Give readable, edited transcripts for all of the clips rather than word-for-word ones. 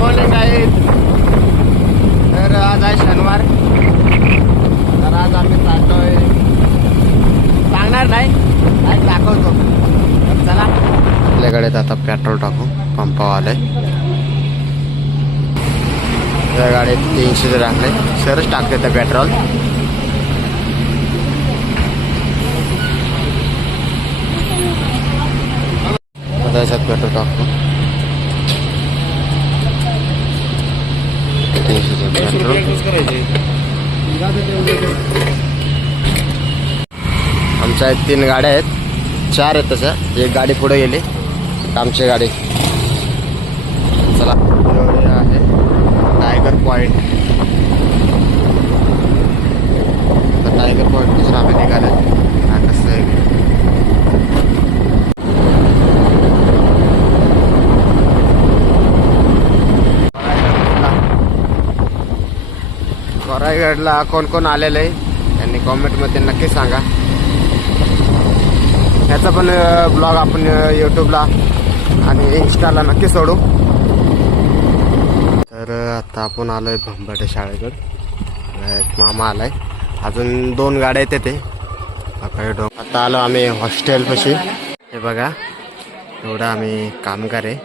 Morning आहे. तर आज आहे शनिवार. तर आज आम्ही चालतोय, सांगणार नाही, आज दाखवतो. तर चला, आपल्याकडे आता पेट्रोल टाकू. पंपावर आलंय. त्या गाडीत 300 टाकले, सरच टाकते तर पेट्रोल. त्याच्यात पेट्रोल टाकतो. 300 पेट्रोल. आमच्या 3 गाड्या आहेत, 4 आहेत तशा. एक गाडी पुढे गेली, आमची गाडी. चला, आहे टायगर पॉइंट. तर टायगर पॉइंट आम्ही निघाले. कसं आहे, रायगडला कोण कोण आलेलं आहे त्यांनी कॉमेंटमध्ये नक्की सांगा. ह्याचा पण ब्लॉग आपण यूट्यूबला आणि इंस्टाला नक्की सोडू. तर आता आपण आलोय भंबाटे शाळेकडे. मामा आलाय, अजून 2 गाड्या आहेत ते. आता आलो आम्ही हॉस्टेलपाशी. हे बघा, एवढं आम्ही कामगार आहे.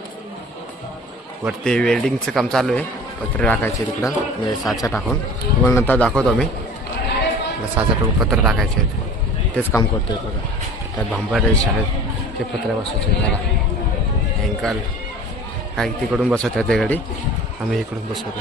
वरती वेल्डिंगचं काम चालू आहे. पत्र टाकायचे तिकडं, म्हणजे साचा टाकून. तुम्हाला नंतर दाखवतो आम्ही. साचा टाकून पत्र टाकायचे आहेत, तेच काम करतोय. बघा, त्या भांबाडे शाळेत ते पत्रे बसवायचे. त्याला अँकल काही तिकडून बसवत आहे ते गाडी, आम्ही इकडून बसवतो.